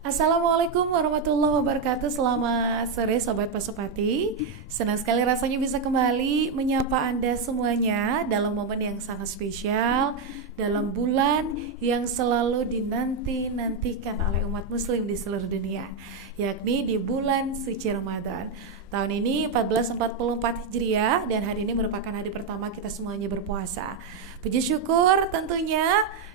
Assalamualaikum warahmatullahi wabarakatuh. Selamat sore Sobat Pasopati. Senang sekali rasanya bisa kembali menyapa Anda semuanya dalam momen yang sangat spesial, dalam bulan yang selalu dinanti-nantikan oleh umat muslim di seluruh dunia, yakni di bulan suci Ramadan. Tahun ini 1444 Hijriah, dan hari ini merupakan hari pertama kita semuanya berpuasa. Puji syukur tentunya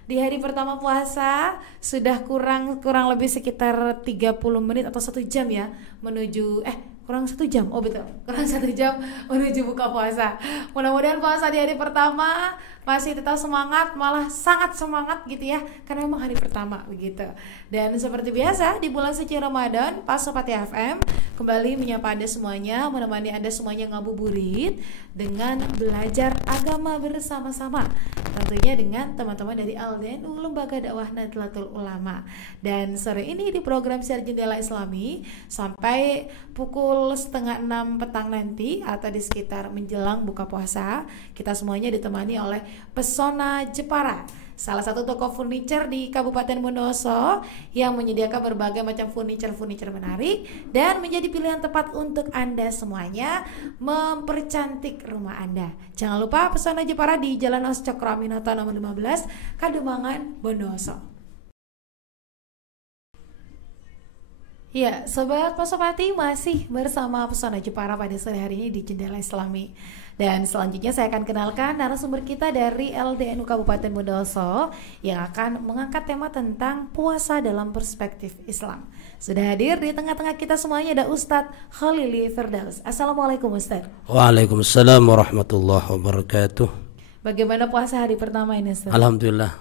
di hari pertama puasa sudah kurang lebih sekitar 30 menit atau 1 jam ya menuju kurang 1 jam. Oh betul, kurang 1 jam menuju buka puasa. Mudah-mudahan puasa di hari pertama masih tetap semangat, malah sangat semangat gitu ya, karena memang hari pertama begitu. Dan seperti biasa di bulan suci Ramadan, Pasopati FM kembali menyapa Anda semuanya, menemani Anda semuanya ngabuburit dengan belajar agama bersama-sama, tentunya dengan teman-teman dari LDNU Lembaga Dakwah Nahdlatul Ulama. Dan sore ini di program Siar Jendela Islami sampai pukul 5:30 petang nanti atau di sekitar menjelang buka puasa, kita semuanya ditemani oleh Pesona Jepara, salah satu toko furniture di Kabupaten Bondowoso yang menyediakan berbagai macam furniture menarik dan menjadi pilihan tepat untuk Anda semuanya mempercantik rumah Anda. Jangan lupa Pesona Jepara di Jalan Os Cokro Aminoto nomor 15, Kademangan, Bondowoso. Ya, Sobat Pasopati masih bersama Pesona Jepara pada sore hari ini di Jendela Islami. Dan selanjutnya saya akan kenalkan narasumber kita dari LDNU Kabupaten Bondowoso yang akan mengangkat tema tentang puasa dalam perspektif Islam. Sudah hadir di tengah-tengah kita semuanya ada Ustadz Khalili Firdaus. Assalamualaikum Ustadz. Waalaikumsalam warahmatullahi wabarakatuh. Bagaimana puasa hari pertama ini Ustadz? Alhamdulillah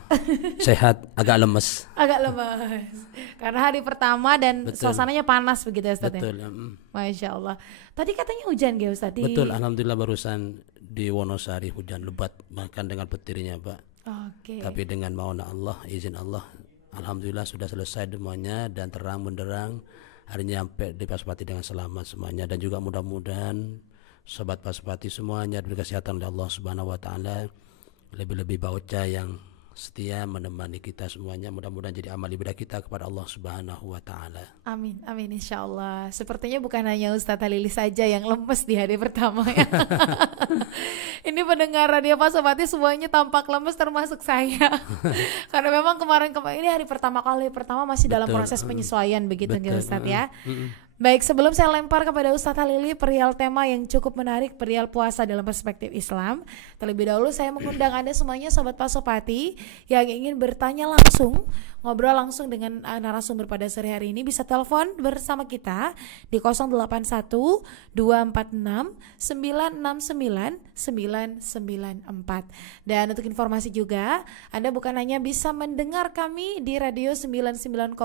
sehat, agak lemes. Agak lemas karena hari pertama dan Betul. suasananya panas begitu ya Ustadz. Betul. Ya? Masya Allah. Tadi katanya hujan ya Ustadz? Betul, alhamdulillah barusan di Wonosari hujan lebat, bahkan dengan petirnya Pak. Oke. Tapi dengan mauna Allah, izin Allah, alhamdulillah sudah selesai semuanya dan terang benderang. Harinya sampai di Pasopati dengan selamat semuanya, dan juga mudah-mudahan Sobat Pasopati semuanya diberi kesehatan oleh Allah Subhanahu wa taala. Lebih-lebih Baoca yang setia menemani kita semuanya, mudah-mudahan jadi amal ibadah kita kepada Allah Subhanahu wa taala. Amin, amin insyaallah. Sepertinya bukan hanya Ustadz Halili saja yang lemes di hari pertama ya. Ini pendengar Radio Pasopati semuanya tampak lemes termasuk saya. Karena memang kemarin ini hari pertama masih dalam Betul. proses penyesuaian begitu Betul. Ustadz ya. Baik, sebelum saya lempar kepada Ustadz Halili perihal tema yang cukup menarik, perihal puasa dalam perspektif Islam, terlebih dahulu saya mengundang Anda semuanya Sobat Pasopati yang ingin bertanya langsung, ngobrol langsung dengan narasumber pada sore hari ini, bisa telepon bersama kita di 081 246 969 994. Dan untuk informasi juga, Anda bukan hanya bisa mendengar kami di radio 99,4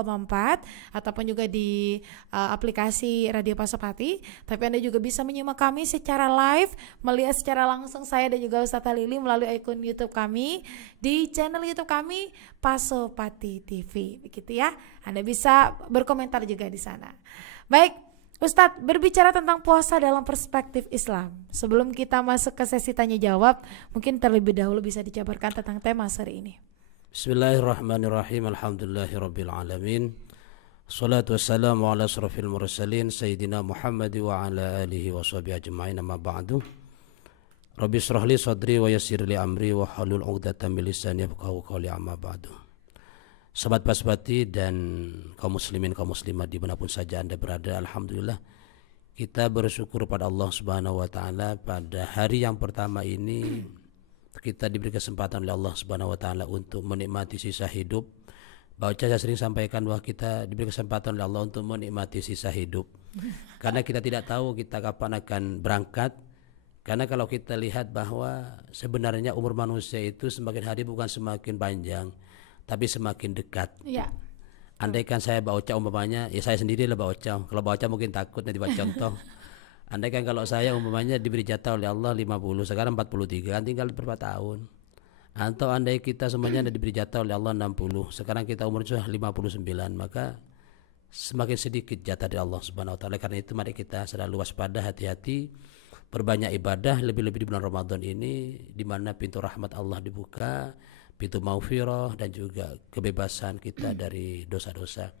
ataupun juga di aplikasi Radio Pasopati, tapi Anda juga bisa menyimak kami secara live, melihat secara langsung saya dan juga Ustadz Halili melalui akun YouTube kami di channel YouTube kami Pasopati TV, begitu ya. Anda bisa berkomentar juga di sana. Baik, Ustadz, berbicara tentang puasa dalam perspektif Islam, sebelum kita masuk ke sesi tanya jawab, mungkin terlebih dahulu bisa dijabarkan tentang tema sore ini. Bismillahirrahmanirrahim. Alhamdulillahirabbil alamin. Salatu wassalamu ala asrafil mursalin Sayyidina Muhammad wa ala alihi wa sahbihi ajma'in, amma ba'du. Rabbi shrah li sadri wa yassir li amri wa halul 'uqdatam min lisani yafqahu qawli, amma ba'du. Sahabat Pasopati dan kaum muslimin kaum muslimat dimanapun saja Anda berada, alhamdulillah kita bersyukur pada Allah Subhanahu wa taala pada hari yang pertama ini kita diberi kesempatan oleh Allah Subhanahu wa taala untuk menikmati sisa hidup. Baca saya sering sampaikan bahwa kita diberi kesempatan oleh Allah untuk menikmati sisa hidup. Karena kita tidak tahu kita kapan akan berangkat. Karena kalau kita lihat bahwa sebenarnya umur manusia itu semakin hari bukan semakin panjang, tapi semakin dekat. Ya. Andaikan saya Baoca umpamanya, ya saya sendiri lah Baoca. Kalau Baoca mungkin takut nanti baca contoh. Andaikan kalau saya umpamanya diberi jatah oleh Allah 50, sekarang 43, kan tinggal berapa tahun. Atau andai kita semuanya diberi jatah oleh Allah 60, sekarang kita umur sudah 59, maka semakin sedikit jatah dari Allah Subhanahu wa taala. Karena itu mari kita selalu waspada, hati-hati, perbanyak ibadah, lebih-lebih di bulan Ramadan ini di mana pintu rahmat Allah dibuka, pintu maghfirah dan juga kebebasan kita dari dosa-dosa.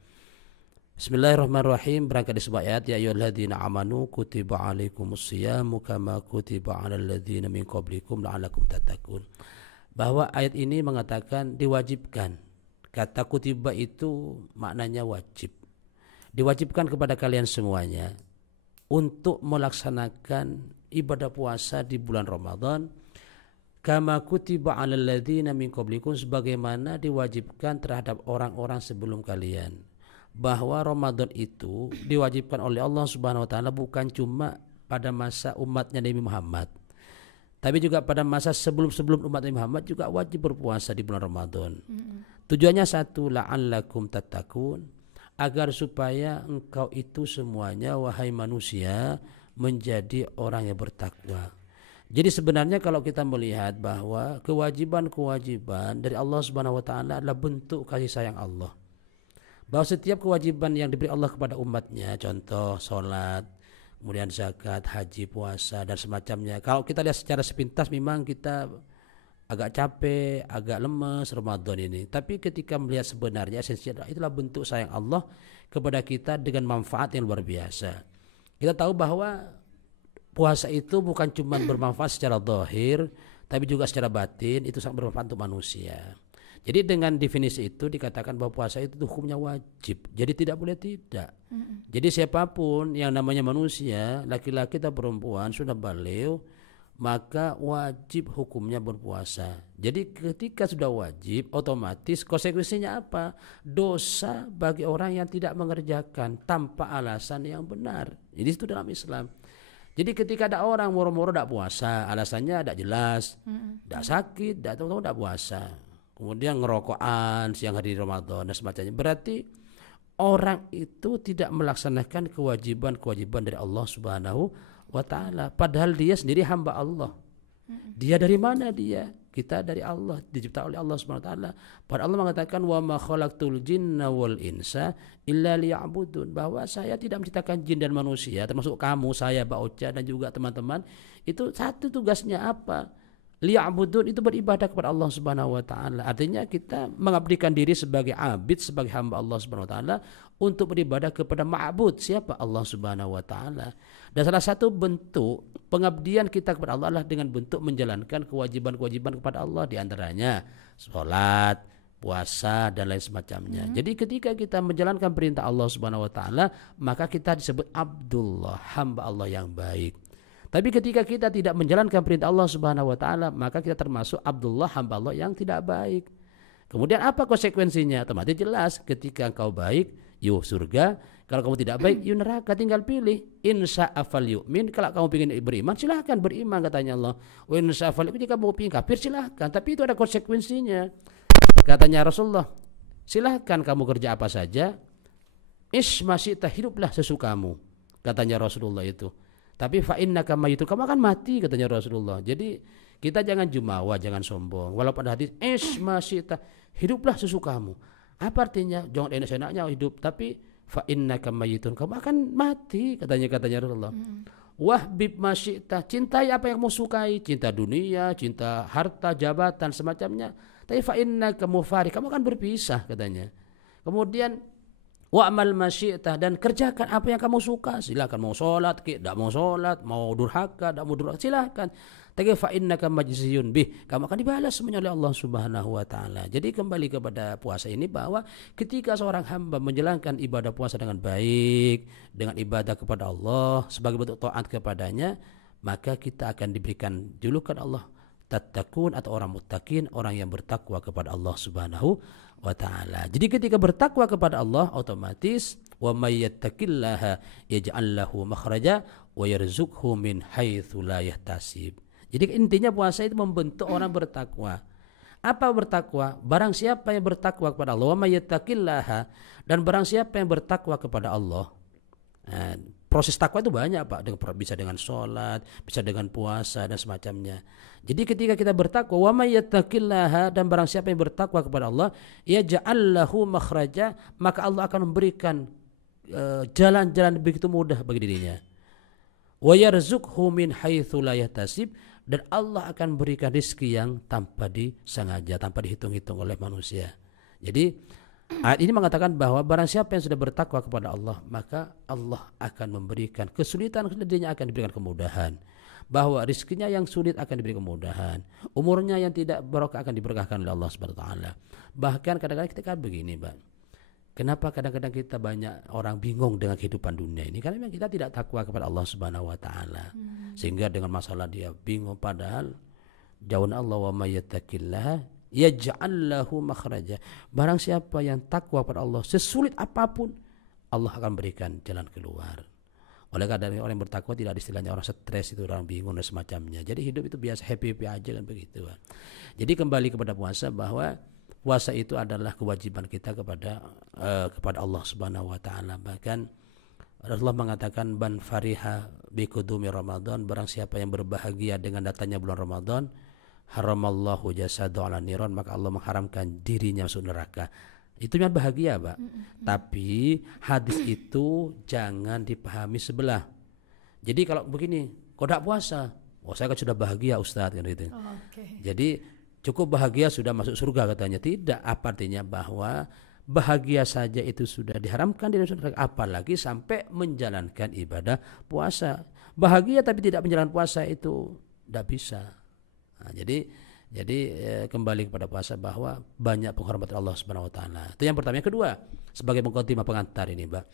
Bismillahirrahmanirrahim. Berangkat di sebuah ayat, ya ayyuhalladzina amanu kutiba alaikumusyiyamu kama kutiba alal ladzina min qablikum la'allakum tattaqun. Bahwa ayat ini mengatakan diwajibkan. Kata kutiba itu maknanya wajib. Diwajibkan kepada kalian semuanya untuk melaksanakan ibadah puasa di bulan Ramadan kama kutiba alal ladzina min qablikum, sebagaimana diwajibkan terhadap orang-orang sebelum kalian. Bahwa Ramadan itu diwajibkan oleh Allah Subhanahu wa taala bukan cuma pada masa umatnya Nabi Muhammad, tapi juga pada masa sebelum-sebelum umat Nabi Muhammad juga wajib berpuasa di bulan Ramadan. Tujuannya satu, la'allakum tattaqun, agar supaya engkau itu semuanya wahai manusia menjadi orang yang bertakwa. Jadi sebenarnya kalau kita melihat bahwa kewajiban-kewajiban dari Allah Subhanahu wa taala adalah bentuk kasih sayang Allah. Bahwa setiap kewajiban yang diberi Allah kepada umatnya, contoh sholat, kemudian zakat, haji, puasa, dan semacamnya. Kalau kita lihat secara sepintas memang kita agak capek, agak lemes Ramadan ini. Tapi ketika melihat sebenarnya esensinya itulah bentuk sayang Allah kepada kita dengan manfaat yang luar biasa. Kita tahu bahwa puasa itu bukan cuma bermanfaat secara zahir, tapi juga secara batin, itu sangat bermanfaat untuk manusia. Jadi dengan definisi itu dikatakan bahwa puasa itu hukumnya wajib. Jadi tidak boleh tidak. Jadi siapapun yang namanya manusia, laki-laki atau perempuan sudah baligh, maka wajib hukumnya berpuasa. Jadi ketika sudah wajib, otomatis konsekuensinya apa? Dosa bagi orang yang tidak mengerjakan tanpa alasan yang benar. Jadi itu dalam Islam. Jadi ketika ada orang moro-moro tidak puasa, alasannya tidak jelas, tidak sakit, tidak tahu-tahu tidak puasa. Kemudian ngerokokan siang hari Ramadan dan semacamnya. Berarti orang itu tidak melaksanakan kewajiban-kewajiban dari Allah Subhanahu wa taala. Padahal dia sendiri hamba Allah. Dia dari mana dia? Kita dari Allah, dicipta oleh Allah Subhanahu wa taala. Padahal Allah mengatakan wa ma khalaqtul jinna wal insa illa liya'budun, bahwa saya tidak menciptakan jin dan manusia, termasuk kamu, saya, Mbak Ocha dan juga teman-teman. Itu satu tugasnya apa? Liya'budun, itu beribadah kepada Allah Subhanahu wa taala. Artinya kita mengabdikan diri sebagai abid, sebagai hamba Allah Subhanahu wa taala untuk beribadah kepada ma'bud, siapa? Allah Subhanahu wa taala. Dan salah satu bentuk pengabdian kita kepada Allah adalah dengan bentuk menjalankan kewajiban-kewajiban kepada Allah, di antaranya salat, puasa dan lain semacamnya. Jadi ketika kita menjalankan perintah Allah Subhanahu wa taala, maka kita disebut Abdullah, hamba Allah yang baik. Tapi ketika kita tidak menjalankan perintah Allah Subhanahu wa taala, maka kita termasuk Abdullah, hamba Allah yang tidak baik. Kemudian apa konsekuensinya? Otomatis jelas, ketika engkau baik, yuk surga. Kalau kamu tidak baik, yuk neraka. Tinggal pilih. Insya afal yu'min. Kalau kamu ingin beriman, silahkan beriman, katanya Allah. Insya afal yu'min, jika kamu ingin kafir, silahkan. Tapi itu ada konsekuensinya. Katanya Rasulullah, silahkan kamu kerja apa saja. Ismasita, hiduplah sesukamu. Katanya Rasulullah itu. Tapi fa'innaka mayyitun, kamu akan mati, katanya Rasulullah. Jadi kita jangan jumawa, jangan sombong. Walaupun ada hadis ismasita, hiduplah sesukamu. Apa artinya? Jangan enak-enaknya hidup, tapi fa'innaka mayyitun, kamu akan mati, katanya Rasulullah. Wahbib masyita, cintai apa yang kamu sukai, cinta dunia, cinta harta, jabatan, semacamnya. Tapi fa'innaka mufari, kamu akan berpisah, katanya. Kemudian wa'mal masyitah, dan kerjakan apa yang kamu suka. Silakan mau sholat, tidak mau sholat, mau durhaka, tidak mau durhaka, silakan. Tapi fa'innaka majziyun bih, kamu akan dibalas semuanya oleh Allah Subhanahu wa taala. Jadi kembali kepada puasa ini, bahwa ketika seorang hamba menjalankan ibadah puasa dengan baik, dengan ibadah kepada Allah sebagai bentuk taat kepadanya, maka kita akan diberikan julukan Allah tattaqun, atau orang muttaqin, orang yang bertakwa kepada Allah Subhanahu wa ta'ala. Jadi ketika bertakwa kepada Allah, otomatis wa may yattaqillaha yaj'al lahu makhraja wa yarzuqhu min haitsu la yahtasib. Jadi intinya puasa itu membentuk orang bertakwa. Apa bertakwa? Barang siapa yang bertakwa kepada Allah, wa may yattaqillaha, dan barang siapa yang bertakwa kepada Allah. Proses takwa itu banyak, Pak. Bisa dengan sholat, bisa dengan puasa dan semacamnya. Jadi ketika kita bertakwa, wa may yattaqillaha, dan barang siapa yang bertakwa kepada Allah, yaj'al lahu makhraja, maka Allah akan memberikan jalan-jalan begitu mudah bagi dirinya. Wa yarzuqhu min haitsu la yahtasib, dan Allah akan berikan rezeki yang tanpa disengaja, tanpa dihitung-hitung oleh manusia. Jadi Ayat ini mengatakan bahwa barang siapa yang sudah bertakwa kepada Allah, maka Allah akan memberikan kesulitan, dirinya akan diberikan kemudahan. Bahwa rizkinya yang sulit akan diberi kemudahan, umurnya yang tidak barokah akan diberkahkan oleh Allah Subhanahu wa taala. Bahkan kadang-kadang kita begini, Bang. Kenapa kadang-kadang kita banyak orang bingung dengan kehidupan dunia ini? Karena memang kita tidak takwa kepada Allah Subhanahu wa taala. Sehingga dengan masalah dia bingung, padahal jauhna Allah wa may yattaqillah yaj'al lahu makhraja. Barang siapa yang takwa kepada Allah, sesulit apapun Allah akan berikan jalan keluar. Oleh karena orang yang bertakwa tidak ada istilahnya orang stres, itu orang bingung dan semacamnya. Jadi hidup itu biasa happy aja kan begitu. Jadi kembali kepada puasa, bahwa puasa itu adalah kewajiban kita kepada Allah Subhanahu wa taala. Bahkan Rasulullah mengatakan ban fariha bi qudumi Ramadan, barang siapa yang berbahagia dengan datangnya bulan Ramadan, haramallahu jasadahu ala niran, maka Allah mengharamkan dirinya masuk neraka. Itu yang bahagia, Pak. Tapi hadis itu jangan dipahami sebelah. Jadi kalau begini, kok tidak puasa? Oh, saya kan sudah bahagia, Ustaz, kan gitu. Jadi cukup bahagia sudah masuk surga katanya. Tidak, apa artinya? Bahwa bahagia saja itu sudah diharamkan di dalam surga, apalagi sampai menjalankan ibadah puasa. Bahagia tapi tidak menjalankan puasa itu tidak bisa. Nah, jadi kembali kepada puasa, bahwa banyak penghormatan Allah Subhanahu wa taala. Itu yang pertama. Yang kedua, sebagai mukadimah pengantar ini, Mbak,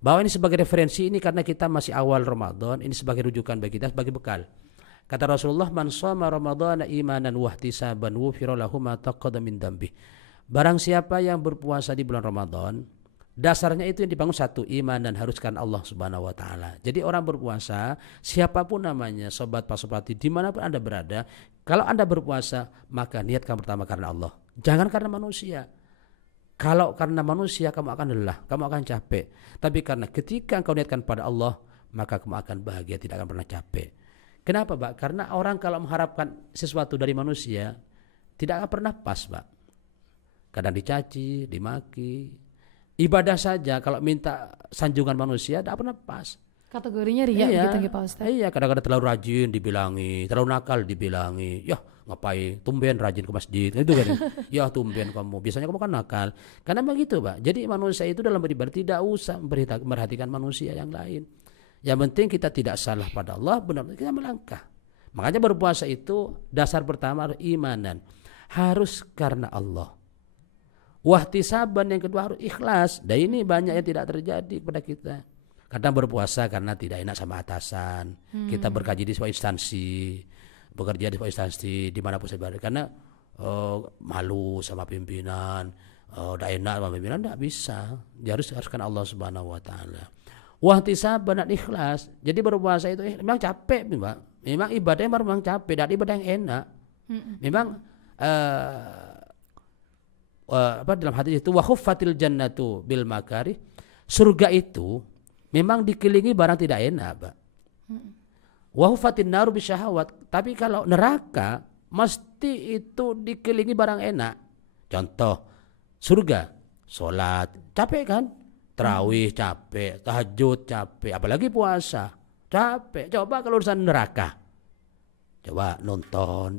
bahwa ini sebagai referensi ini karena kita masih awal Ramadan, ini sebagai rujukan bagi kita, sebagai bekal. Kata Rasulullah, man shoma ramadhana imanan wa ihtisaban ghufira lahu ma taqaddama min dzambi. Barang siapa yang berpuasa di bulan Ramadan, dasarnya itu yang dibangun satu, iman dan harus karena Allah Subhanahu wa taala. Jadi orang berpuasa, siapapun namanya, sobat pasopati, dimanapun Anda berada, kalau Anda berpuasa, maka niatkan pertama karena Allah. Jangan karena manusia. Kalau karena manusia, kamu akan lelah, kamu akan capek. Tapi karena ketika engkau niatkan pada Allah, maka kamu akan bahagia, tidak akan pernah capek. Kenapa, Pak? Karena orang kalau mengharapkan sesuatu dari manusia, tidak akan pernah pas, Pak. Kadang dicaci, dimaki. Ibadah saja kalau minta sanjungan manusia, tidak pernah pas. Kategorinya riya gitu Pak Ustaz. Iya, kadang-kadang terlalu rajin dibilangi, terlalu nakal dibilangi. Ya, ngapain? Tumben rajin ke masjid. Itu kan. Ya, tumben kamu. Biasanya kamu kan nakal. Karena begitu, Pak. Jadi manusia itu dalam beribadah tidak usah memperhatikan manusia yang lain. Yang penting kita tidak salah pada Allah, benar-benar kita melangkah. Makanya berpuasa itu dasar pertama harus imanan. Harus karena Allah. Wahtisaban yang kedua harus ikhlas. Dan ini banyak yang tidak terjadi pada kita. Kadang berpuasa karena tidak enak sama atasan. Kita berkaji di sebuah instansi, bekerja di sebuah instansi dimanapun saya berada. Karena malu sama pimpinan, tidak enak sama pimpinan, tidak bisa. Dia harus karena Allah Subhanahu wa taala. Wahtisaban dan ikhlas. Jadi berpuasa itu memang capek, Mbak. Memang ibadahnya memang capek, dan ibadah yang enak. Memang dalam hadis itu wa khuffatil jannatu bil makarih. Surga itu memang dikelilingi barang tidak enak, Pak. Wa huffatin naru bisyahawat. Tapi kalau neraka mesti itu dikelilingi barang enak. Contoh, surga, sholat, capek kan? Tarawih capek, tahajud capek, apalagi puasa, capek. Coba kalau urusan neraka. Coba nonton,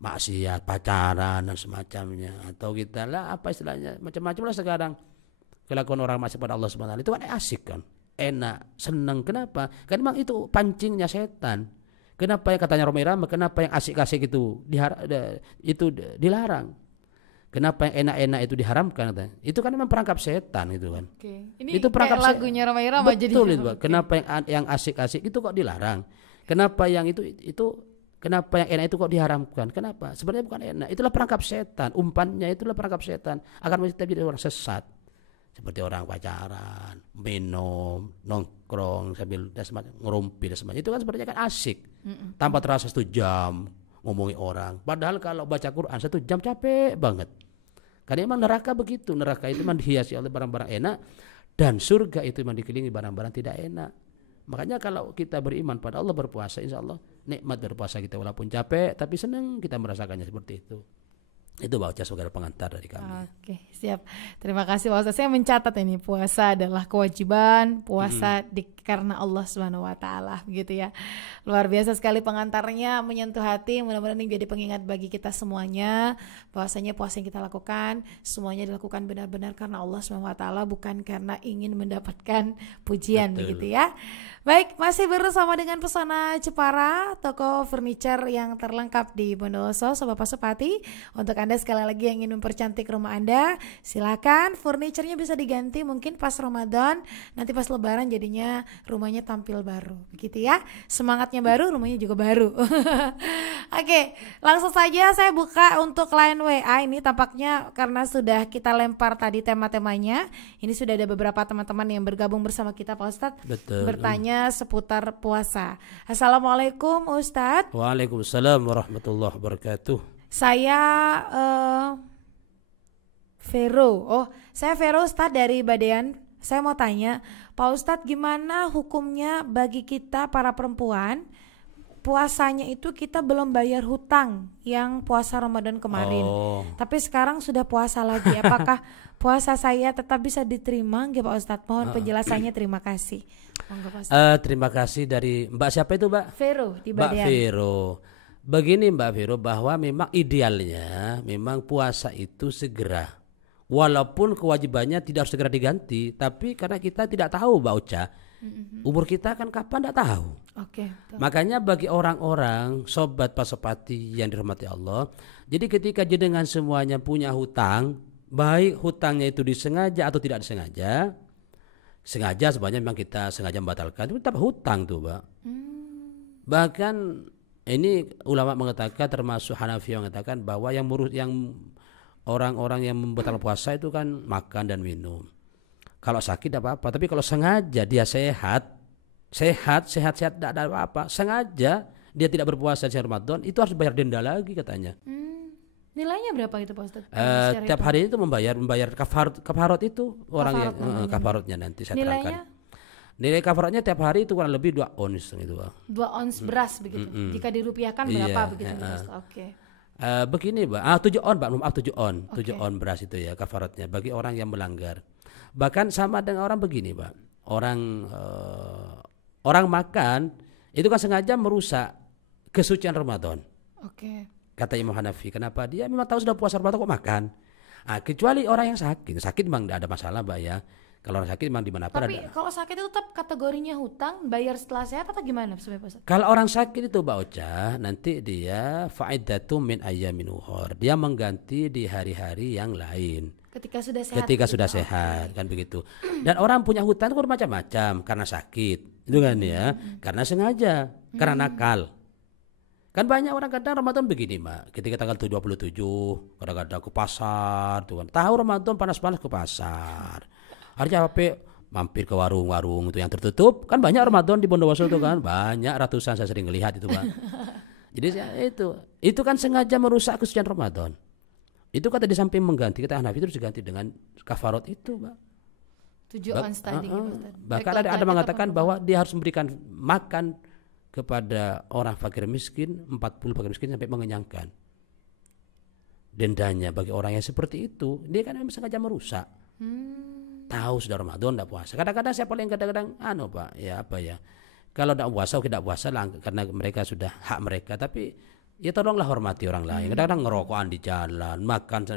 maksiat, pacaran dan semacamnya, atau kita lah apa istilahnya, macam-macam lah sekarang. Kelakuan orang maksiat pada Allah Subhanahu wa taala itu kan asik kan? Enak, senang. Kenapa? Karena memang itu pancingnya setan. Kenapa ya katanya Romai Rama, kenapa yang asik-asik itu dilarang? Kenapa yang enak-enak itu diharamkan? Itu kan memang perangkap setan itu kan. Ini itu perangkap lagunya Romai Rama jadi. Betul itu, Pak. Kenapa yang asik-asik itu kok dilarang? Kenapa yang itu kenapa yang enak itu kok diharamkan? Kenapa? Sebenarnya bukan enak. Itulah perangkap setan. Umpannya itulah perangkap setan. Akan menjadi orang sesat. Seperti orang pacaran, minum, nongkrong sambil ngerumpi dan semacamnya. Itu kan sebenarnya kan asik. Tanpa terasa 1 jam ngomongin orang. Padahal kalau baca Quran 1 jam capek banget. Karena memang neraka begitu. Neraka itu memang dihiasi oleh barang-barang enak. Dan surga itu memang dikelilingi barang-barang tidak enak. Makanya kalau kita beriman pada Allah, berpuasa, insya Allah nikmat berpuasa kita, walaupun capek tapi senang kita merasakannya seperti itu. Itu baca sebagai pengantar dari kami. Oke, siap. Terima kasih Pak Ustaz. Saya mencatat ini, puasa adalah kewajiban, puasa karena Allah Subhanahu wa taala gitu ya. Luar biasa sekali pengantarnya, menyentuh hati. Mudah-mudahan ini jadi pengingat bagi kita semuanya bahwasanya puasa yang kita lakukan semuanya dilakukan benar-benar karena Allah Subhanahu wa taala, bukan karena ingin mendapatkan pujian. Betul. Begitu ya. Baik, masih bersama dengan Pesona Jepara, toko furniture yang terlengkap di Bondowoso, Sobat Pasopati. Untuk Anda sekali lagi yang ingin mempercantik rumah Anda, silakan, furniturnya bisa diganti mungkin pas Ramadan, nanti pas Lebaran jadinya rumahnya tampil baru, begitu ya. Semangatnya baru, rumahnya juga baru. Oke, langsung saja saya buka untuk line WA. Ini tampaknya karena sudah kita lempar tadi tema-temanya, ini sudah ada beberapa teman-teman yang bergabung bersama kita Pak Ustadz. Betul. Bertanya seputar puasa. Assalamualaikum Ustadz. Waalaikumsalam warahmatullahi wabarakatuh. Saya Vero. Saya Vero Ustadz dari Badean. Saya mau tanya, Pak Ustadz, gimana hukumnya bagi kita para perempuan? Puasanya itu kita belum bayar hutang yang puasa Ramadan kemarin. Tapi sekarang sudah puasa lagi. Apakah puasa saya tetap bisa diterima? Nggih Pak Ustadz, mohon penjelasannya, terima kasih. Terima kasih dari Mbak siapa itu Mbak? Vero di Mbak Badean. Vero. Begini Mbak Vero, bahwa memang idealnya memang puasa itu segera. Walaupun kewajibannya tidak harus segera diganti, tapi karena kita tidak tahu Mbak Uca, umur kita kan kapan tidak tahu. Oke. Makanya bagi orang-orang Sobat Pasopati yang dirahmati Allah, jadi ketika jenengan semuanya punya hutang, baik hutangnya itu disengaja atau tidak disengaja, sengaja sebenarnya memang kita sengaja membatalkan, itu tetap hutang tuh Mbak. Bahkan ini ulama mengatakan, termasuk Hanafi mengatakan bahwa yang orang-orang yang membatalkan puasa itu kan makan dan minum. Kalau sakit tidak apa-apa, tapi kalau sengaja dia sehat tidak ada apa-apa, sengaja dia tidak berpuasa di Ramadan, itu harus bayar denda lagi katanya. Nilainya berapa itu Pak Ustadz? Tiap hari itu membayar kafarat itu orang yang kafaratnya nanti saya terangkan. Nilai kafaratnya tiap hari itu kurang lebih 2 ons gitu. 2 ons beras begitu. Jika dirupiahkan berapa begitu Mas? Oke. Begini Mbak, 7 on Mbak, 7 on. 7 on beras itu ya kafaratnya bagi orang yang melanggar. Bahkan sama dengan orang begini Mbak. Orang makan itu kan sengaja merusak kesucian Ramadan. Oke. Kata Imam Hanafi, kenapa? Dia memang tahu sudah puasa Ramadan kok makan. Kecuali orang yang sakit memang tidak ada masalah Mbak ya. Kalau orang sakit memang dimanapun ada. Tapi kalau sakit itu tetap kategorinya hutang, bayar setelah sehat atau gimana sebenarnya Pak? Kalau orang sakit itu Mbak Ocha, nanti dia fa'iddatum min ayyamin ukhor. Dia mengganti di hari-hari yang lain. Ketika sudah sehat. Ketika sudah sehat kan begitu. Dan orang punya hutang itu macam-macam, karena sakit, itu kan ya, karena sengaja, karena nakal. Kan banyak orang kadang Ramadan begini Mbak, ketika tanggal 27 kadang-kadang ke pasar tuh kan. Tahu Ramadan panas-panas ke pasar. Harusnya HP mampir ke warung-warung itu yang tertutup. Kan banyak Ramadan di Bondowoso itu kan, banyak ratusan saya sering lihat itu Pak. Jadi itu kan sengaja merusak kesucian Ramadan. Itu kata di samping mengganti, kita Hanafi itu diganti dengan kafarat itu Mbak. 7 ons tadi bahkan ada mengatakan bahwa dia harus memberikan makan kepada orang fakir miskin, 40 fakir miskin sampai mengenyangkan. Dendanya bagi orang yang seperti itu, dia kan memang sengaja merusak. Tahu sudah Ramadan tidak puasa. Kadang-kadang saya paling kadang-kadang Pak, ya apa ya. Kalau tidak puasa lah, karena mereka sudah hak mereka, tapi ya tolonglah hormati orang lain. Kadang-kadang ngerokokan di jalan, makan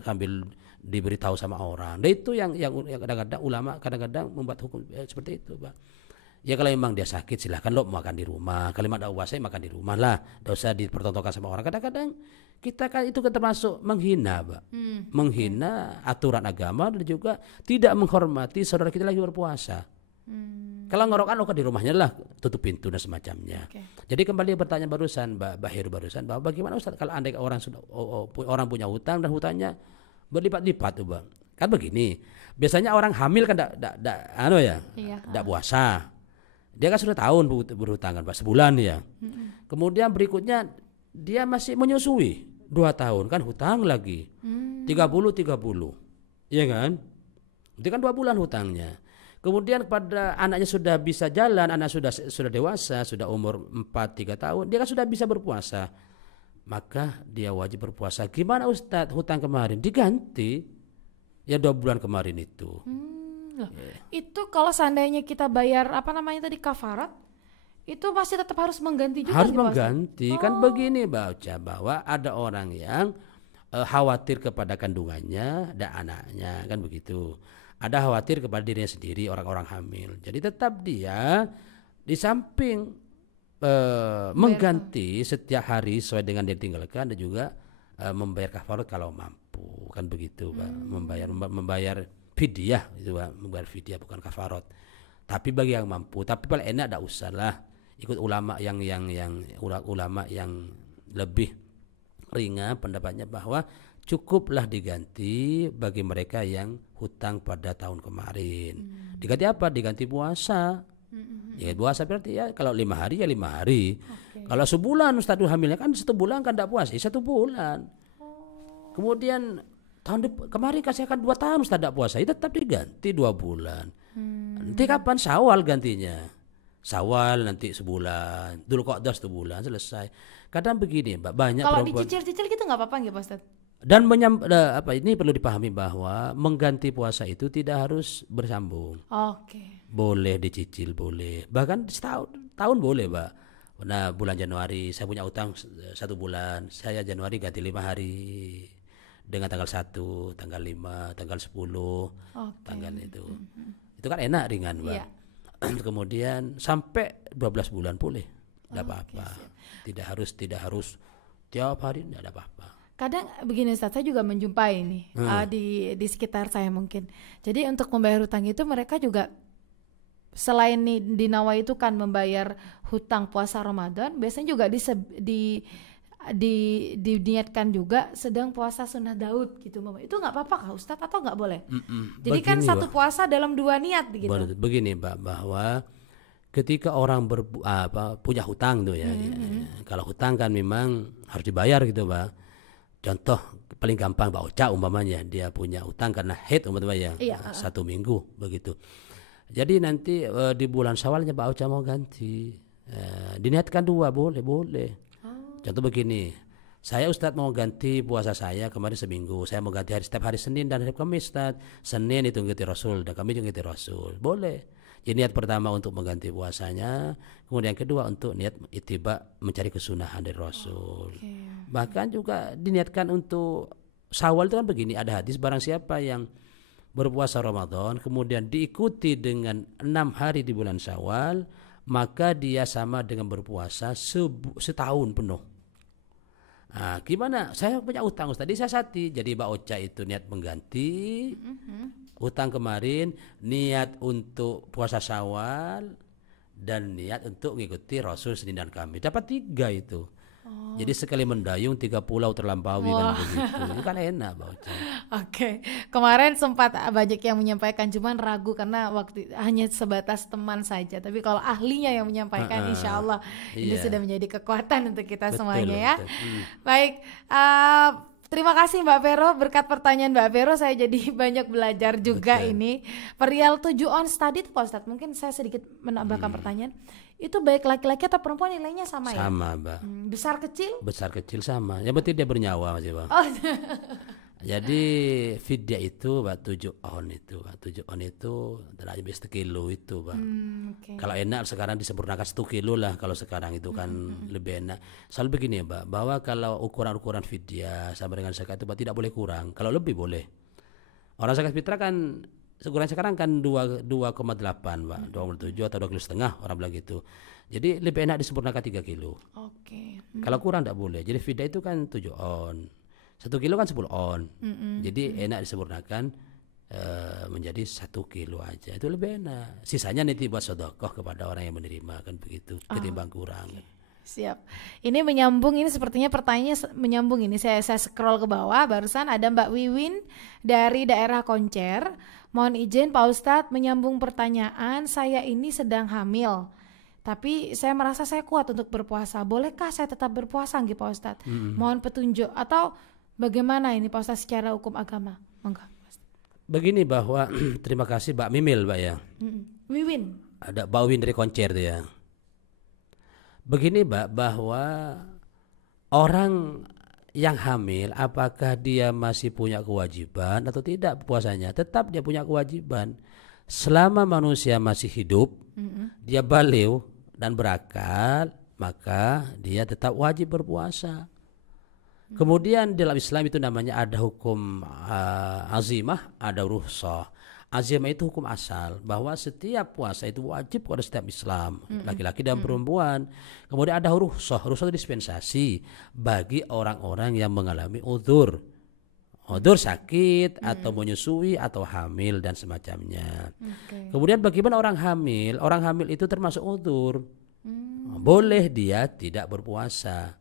sambil diberitahu sama orang. Dan itu yang kadang-kadang ulama kadang-kadang membuat hukum seperti itu, Pak. Ya kalau memang dia sakit silahkan lo makan di rumah. Kalau memang tidak puasa makan di rumah lah. Tidak usah dipertontonkan sama orang. Kadang-kadang kita kan itu termasuk menghina, Pak. Menghina aturan agama dan juga tidak menghormati saudara kita lagi berpuasa. Kalau ngorokan lo di rumahnya lah, tutup pintu dan semacamnya. Jadi kembali pertanyaan barusan Mbak Heru barusan, bahwa bagaimana Ustaz kalau andai orang sudah orang punya hutang dan hutangnya berlipat-lipat tuh Bang. Kan begini, biasanya orang hamil kan tidak puasa. Dia kan sudah tahun berhutang kan Pak, sebulan ya. Kemudian berikutnya dia masih menyusui 2 tahun kan hutang lagi. 30. Iya kan? Itu kan 2 bulan hutangnya. Kemudian pada anaknya sudah bisa jalan, anak sudah dewasa, sudah umur 4-3 tahun, dia kan sudah bisa berpuasa. Maka dia wajib berpuasa. Gimana Ustadz hutang kemarin? Diganti ya 2 bulan kemarin itu. Loh, itu kalau seandainya kita bayar apa namanya tadi kafarat, itu masih tetap harus mengganti juga Harus gitu, Pak Ustadz? mengganti. Kan begini Mbak Ocha, bahwa ada orang yang khawatir kepada kandungannya dan anaknya, kan begitu. Ada khawatir kepada dirinya sendiri, orang-orang hamil. Jadi tetap dia di samping mengganti setiap hari sesuai dengan yang ditinggalkan, dan juga membayar kafarat kalau mampu, kan begitu Pak. Membayar fidyah itu Pak, membayar fidyah bukan kafarat. Tapi bagi yang mampu, tapi paling enak tidak usah lah ikut ulama yang ulama yang lebih ringan pendapatnya, bahwa cukuplah diganti bagi mereka yang hutang pada tahun kemarin. Diganti apa? Diganti puasa. Ya puasa berarti ya kalau 5 hari ya 5 hari. Kalau sebulan Ustadz hamilnya kan 1 bulan kan tidak puasa, 1 bulan. Kemudian kemarin kasih akan 2 tahun Ustadz tidak puasa, itu tetap diganti 2 bulan. Nanti kapan? Syawal gantinya. Syawal nanti sebulan, Dzulqa'dah 1 bulan, selesai. Kadang begini Mbak, banyak Kalau perempuan. dicicil-cicil gitu nggak apa-apa nggih Pak Ustadz? Dan ini perlu dipahami bahwa mengganti puasa itu tidak harus bersambung. Oke. Boleh dicicil, boleh. Bahkan tahun boleh, Mbak. Nah, bulan Januari saya punya utang 1 bulan. Saya Januari ganti 5 hari. Dengan tanggal 1, tanggal 5, tanggal 10, tanggal itu. Itu kan enak, ringan, Mbak. Iya. Kemudian sampai 12 bulan boleh. Tidak apa-apa. Tidak harus tiap hari, tidak ada apa-apa. Kadang begini Ustaz, saya juga menjumpai nih di sekitar saya mungkin. Jadi untuk membayar hutang itu mereka juga selain dinawa itu kan membayar hutang puasa Ramadan, biasanya juga diniatkan juga sedang puasa sunnah Daud gitu. Itu nggak apa-apa kah Ustaz atau nggak boleh? Jadi begini, kan satu puasa dalam 2 niat gitu. Begini Mbak, bahwa ketika orang punya hutang tuh ya, kalau hutang kan memang harus dibayar gitu Mbak. Contoh paling gampang Mbak Ocha umpamanya dia punya utang karena haid umpamanya 1 minggu begitu. Jadi nanti di bulan Syawalnya Mbak Ocha mau ganti, diniatkan 2 boleh. Contoh begini, saya Ustadz mau ganti puasa saya kemarin seminggu, saya mau ganti setiap hari Senin dan hari Kamis Ustadz. Senin itu ngikuti Rasul dan Kamis ngikuti Rasul, boleh. Jadi niat pertama untuk mengganti puasanya, kemudian kedua untuk niat ittiba mencari kesunahan dari Rasul. Bahkan juga diniatkan untuk Syawal itu kan begini, ada hadis barang siapa yang berpuasa Ramadan kemudian diikuti dengan 6 hari di bulan Syawal, maka dia sama dengan berpuasa setahun penuh. Nah, gimana? Saya punya utang Ustaz, disasati. Jadi Mbak Ocha itu niat mengganti utang kemarin, niat untuk puasa Syawal, dan niat untuk mengikuti Rasul Senin dan Kamis. Dapat 3 itu. Jadi sekali mendayung 3 pulau terlampaui kan begitu. Itu kan enak Mbak Ocha. Oke. Kemarin sempat banyak yang menyampaikan, cuman ragu karena waktu hanya sebatas teman saja. Tapi kalau ahlinya yang menyampaikan, insya Allah ini sudah menjadi kekuatan untuk kita semuanya ya. Baik. Terima kasih Mbak Vero, berkat pertanyaan Mbak Vero saya jadi banyak belajar juga ini. Perial 7 ons tadi tuh Pak Ustadz, mungkin saya sedikit menambahkan pertanyaan. Itu baik laki-laki atau perempuan nilainya sama ya? Sama Mbak. Besar kecil? Besar kecil sama. Yang penting dia bernyawa masih Bang. Jadi fidyah itu Mbak 7 on itu. 7 on itu tidak habis 1 kilo itu Pak. Kalau enak sekarang disempurnakan 1 kilo lah kalau sekarang itu kan lebih enak. Soal begini Mbak, bahwa kalau ukuran-ukuran fidyah sama dengan zakat itu Pak tidak boleh kurang. Kalau lebih boleh. Orang zakat fitrah kan ukuran sekarang kan 2,8 Pak, 27 atau 2,5 kilo orang bilang gitu. Jadi lebih enak disempurnakan 3 kilo. Kalau kurang tidak boleh. Jadi fidyah itu kan 7 on. 1 kilo kan 10 on. Jadi enak disempurnakan menjadi 1 kilo aja. Itu lebih enak. Sisanya nanti buat sedekah kepada orang yang menerima kan begitu, ketimbang kurang. Siap. Ini menyambung, ini sepertinya pertanyaannya menyambung ini. Saya scroll ke bawah, barusan ada Mbak Wiwin dari daerah Koncer. Mohon izin Pak Ustadz menyambung pertanyaan, saya ini sedang hamil. Tapi saya merasa saya kuat untuk berpuasa. Bolehkah saya tetap berpuasa nggih Pak Ustadz? Mohon petunjuk atau bagaimana ini Pak Ustadz secara hukum agama? Monggo. Begini bahwa terima kasih Mbak Mimil Mbak ya. Wiwin. Ada Mbak Wiwin dari Koncer tuh ya. Begini Mbak, bahwa orang yang hamil apakah dia masih punya kewajiban atau tidak puasanya? Tetap dia punya kewajiban. selama manusia masih hidup, dia baliغ dan berakal, maka dia tetap wajib berpuasa. Kemudian dalam Islam itu namanya ada hukum azimah, ada rukhsah. Azimah itu hukum asal bahwa setiap puasa itu wajib pada setiap Islam, laki-laki dan perempuan. Kemudian ada rukhsah, rukhsah itu dispensasi bagi orang-orang yang mengalami udzur sakit atau menyusui atau hamil dan semacamnya. Kemudian bagaimana orang hamil? Orang hamil itu termasuk udzur. Boleh dia tidak berpuasa.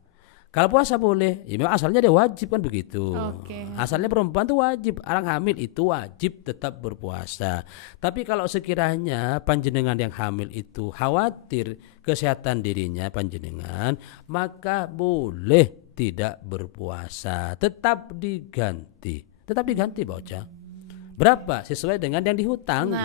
Kalau puasa boleh, ya memang asalnya dia wajib kan begitu. Asalnya perempuan itu wajib, orang hamil itu wajib tetap berpuasa. Tapi kalau sekiranya panjenengan yang hamil itu khawatir kesehatan dirinya panjenengan, maka boleh tidak berpuasa, tetap diganti Pak Ocha. Berapa? Sesuai dengan yang dihutang.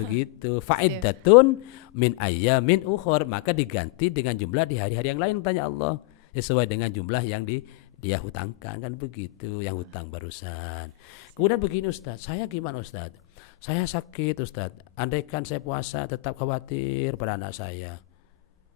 Begitu. Fa'iddatun min ayyamin ukhor, maka diganti dengan jumlah di hari-hari yang lain, tanya Allah. Sesuai dengan jumlah yang dia hutangkan, kan begitu, yang hutang barusan. Kemudian begini Ustaz, saya gimana Ustaz? Saya sakit Ustaz, andaikan saya puasa tetap khawatir pada anak saya.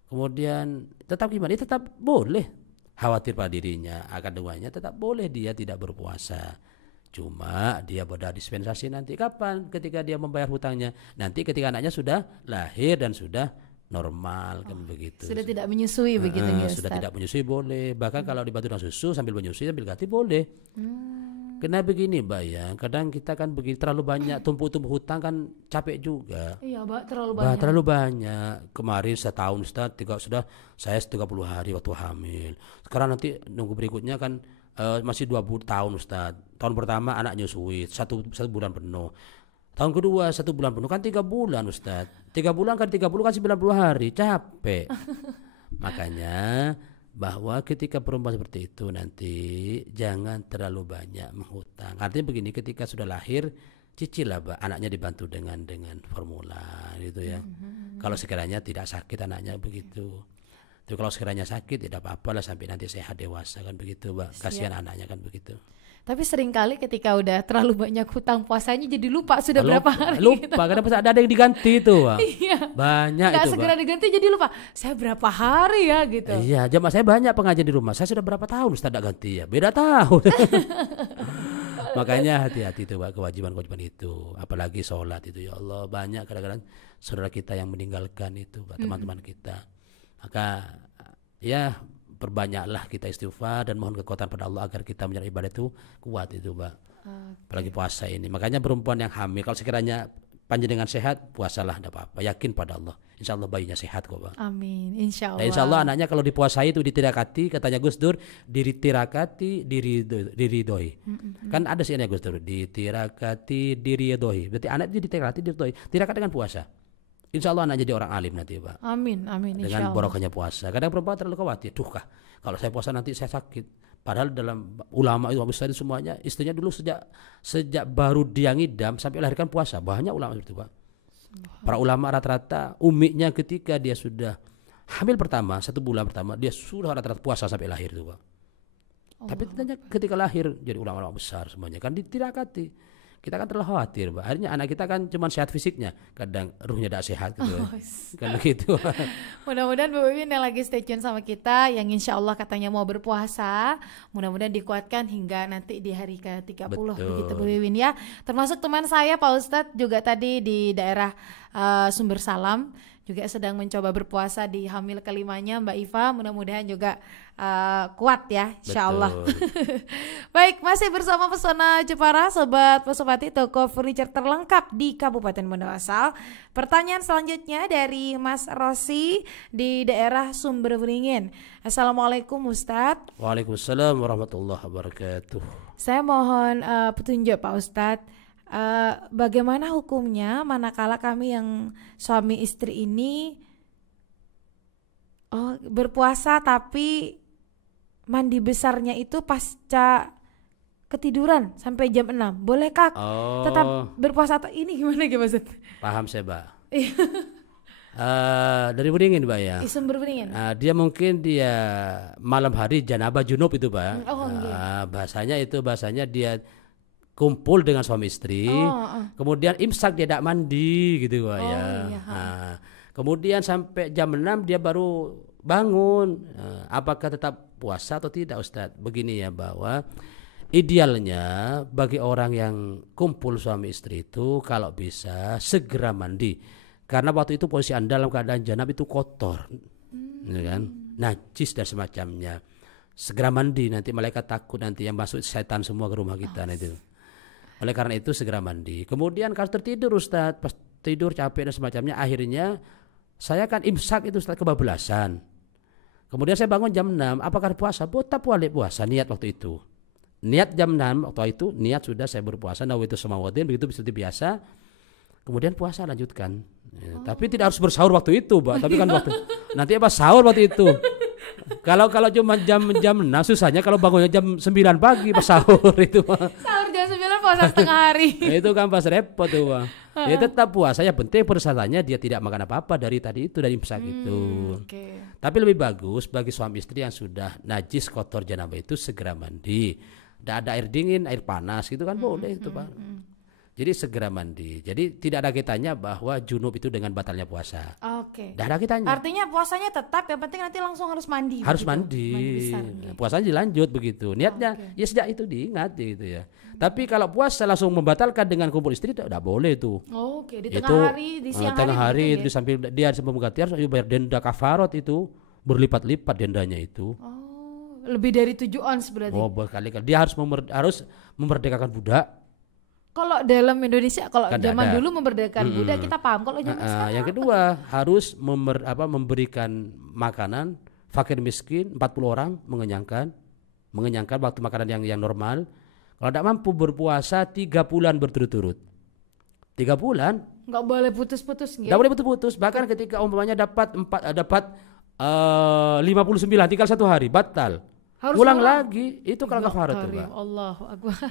Kemudian tetap gimana? Dia tetap boleh khawatir pada dirinya, akan kandungannya, tetap boleh dia tidak berpuasa. Cuma dia berada dispensasi nanti kapan? Ketika dia membayar hutangnya, nanti ketika anaknya sudah lahir dan sudah normal, kan begitu. Sudah tidak menyusui begitu ya, sudah tidak menyusui boleh. Bahkan kalau dibantu dengan susu sambil menyusui sambil ganti boleh. Karena begini Mbak ya, kadang kita kan begitu terlalu banyak tumpuk-tumpuk hutang kan capek juga. Iya Mbak, terlalu banyak. Kemarin setahun Ustaz, sudah saya 30 hari waktu hamil. Sekarang nanti nunggu berikutnya kan masih 20 tahun Ustaz. Tahun pertama anak nyusui satu bulan penuh. Tahun kedua 1 bulan penuh, kan 3 bulan Ustaz. 3 bulan kan 30 kan 90 hari, capek. Makanya bahwa ketika perempuan seperti itu nanti jangan terlalu banyak menghutang. Artinya begini, ketika sudah lahir cicil lah Mbak, anaknya dibantu dengan formula gitu ya. Kalau sekiranya tidak sakit anaknya begitu. Tapi kalau sekiranya sakit tidak apa-apa lah sampai nanti sehat dewasa, kan begitu Mbak. Kasihan anaknya, kan begitu. Tapi seringkali ketika udah terlalu banyak hutang puasanya jadi lupa sudah berapa hari. Lupa, karena pas ada yang diganti itu Pak. Iya. Banyak nggak itu segera Pak. diganti jadi lupa. Saya berapa hari ya gitu. Iya, jamaah saya banyak pengajian di rumah. Saya sudah berapa tahun Ustaz tidak ganti ya. Beda tahun. Makanya hati-hati itu Pak, kewajiban-kewajiban itu. Apalagi sholat itu, ya Allah, banyak kadang-kadang saudara kita yang meninggalkan itu Pak, teman-teman kita. Maka ya perbanyaklah kita istighfar dan mohon kekuatan pada Allah agar kita menjalani ibadah itu kuat itu Mbak. Apalagi puasa ini. Makanya perempuan yang hamil kalau sekiranya panjenengan sehat, puasalah, tidak apa-apa. Yakin pada Allah. Insya Allah bayinya sehat kok Mbak. Amin. Insya Allah. Nah, insya Allah anaknya kalau dipuasai itu ditirakati, katanya Gus Dur, ditirakati, diridoi. Kan ada sih ini Gus Dur, ditirakati, diridoi. Berarti anak itu ditirakati, diridoi. Tirakat dengan puasa. Insya Allah anak jadi orang alim nanti Pak. Amin, amin. Dengan barokahnya puasa. Kadang perempuan terlalu khawatir, kalau saya puasa nanti saya sakit. Padahal dalam ulama itu besar semuanya istrinya dulu sejak baru dia ngidam sampai lahirkan puasa. Banyak ulama seperti itu Pak. Para ulama rata-rata umiknya ketika dia sudah hamil pertama 1 bulan pertama dia sudah rata-rata puasa sampai lahir itu Pak. Tapi ternyata ketika lahir jadi ulama-ulama besar semuanya kan ditirakati. Kita kan terlalu khawatir, Mbak. Akhirnya anak kita kan cuma sehat fisiknya, kadang ruhnya tidak sehat gitu. Kan begitu. Mudah-mudahan Bu Wiwin yang lagi stay tune sama kita, yang insya Allah katanya mau berpuasa, mudah-mudahan dikuatkan hingga nanti di hari ke-30 begitu Bu Wiwin ya. Termasuk teman saya Pak Ustadz juga tadi di daerah Sumber Salam juga sedang mencoba berpuasa di hamil kelimanya Mbak Iva, mudah-mudahan juga kuat ya insya Allah. Baik, masih bersama Pesona Jepara, Sobat Pesopati, toko furniture terlengkap di Kabupaten Bondoasal. Pertanyaan selanjutnya dari Mas Rosi di daerah Sumber Beringin. Assalamualaikum Ustadz. Waalaikumsalam warahmatullahi wabarakatuh. Saya mohon petunjuk Pak Ustadz. Bagaimana hukumnya manakala kami yang suami istri ini berpuasa tapi mandi besarnya itu pasca ketiduran sampai jam 6, bolehkah tetap berpuasa atau ini gimana maksud? Paham saya Mbak. Dari Beringin Mbak ya. Sumber Beringin. Dia mungkin malam hari janabah junub itu Pak. Bahasanya dia kumpul dengan suami istri, kemudian imsak dia tidak mandi gitu Pak ya. Iya. Nah, kemudian sampai jam 6 dia baru bangun. Apakah tetap puasa atau tidak Ustadz? Begini ya, bahwa idealnya bagi orang yang kumpul suami istri itu kalau bisa segera mandi. Karena waktu itu posisi Anda dalam keadaan janab itu kotor. Ya kan? Najis dan semacamnya. Segera mandi, nanti malaikat takut nanti yang masuk setan semua ke rumah kita itu. Oleh karena itu segera mandi. Kemudian kalau tertidur Ustadz, pas tidur capek dan semacamnya, akhirnya saya kan imsak itu Ustadz kebablasan. Kemudian saya bangun jam 6, apakah puasa? Tetap puasa, niat waktu itu. Niat jam 6 waktu itu, niat sudah saya berpuasa, nawaitu samawadin, begitu seperti biasa. Kemudian puasa lanjutkan. Ya, tapi tidak harus bersahur waktu itu, Mbak. Tapi kan waktu nanti apa sahur waktu itu. Kalau cuma jam 6 susahnya kalau bangunnya jam 9 pagi pas sahur itu. Sahur jam 9 puasa setengah hari. Itu kan pas repot tuh. Ya tetap puasa, yang penting persyaratannya dia tidak makan apa-apa dari tadi itu, dari imsak itu. Tapi lebih bagus bagi suami istri yang sudah najis kotor janabah itu segera mandi. Tidak ada air dingin, air panas gitu kan boleh itu Pak. Jadi segera mandi. Jadi tidak ada kaitannya bahwa junub itu dengan batalnya puasa. Tidak ada kaitannya. Artinya puasanya tetap, yang penting nanti langsung harus mandi. Harus mandi. Puasanya dilanjut begitu. Niatnya ya sejak itu diingat gitu ya. Tapi kalau puasa langsung membatalkan dengan kumpul istri tidak boleh itu. Di tengah hari, di siang hari. Itu sambil dia mengganti harus bayar denda kafarat itu berlipat-lipat dendanya itu. Lebih dari 7 ons berarti. Berkali-kali. Dia harus memerdekakan budak. Kalau dalam Indonesia, kalau kan zaman dulu memerdekakan budak kita paham. Kalau zaman sekarang yang kedua harus memberikan makanan fakir miskin 40 orang mengenyangkan waktu makanan yang normal. Kalau tidak mampu berpuasa 3 bulan berturut-turut. 3 bulan nggak boleh putus-putus. Nggak boleh putus-putus. Bahkan ketika umpamanya dapat 59 tinggal 1 hari batal. Harus ulang lagi, itu kalau kafarat itu Pak. Allahu Akbar.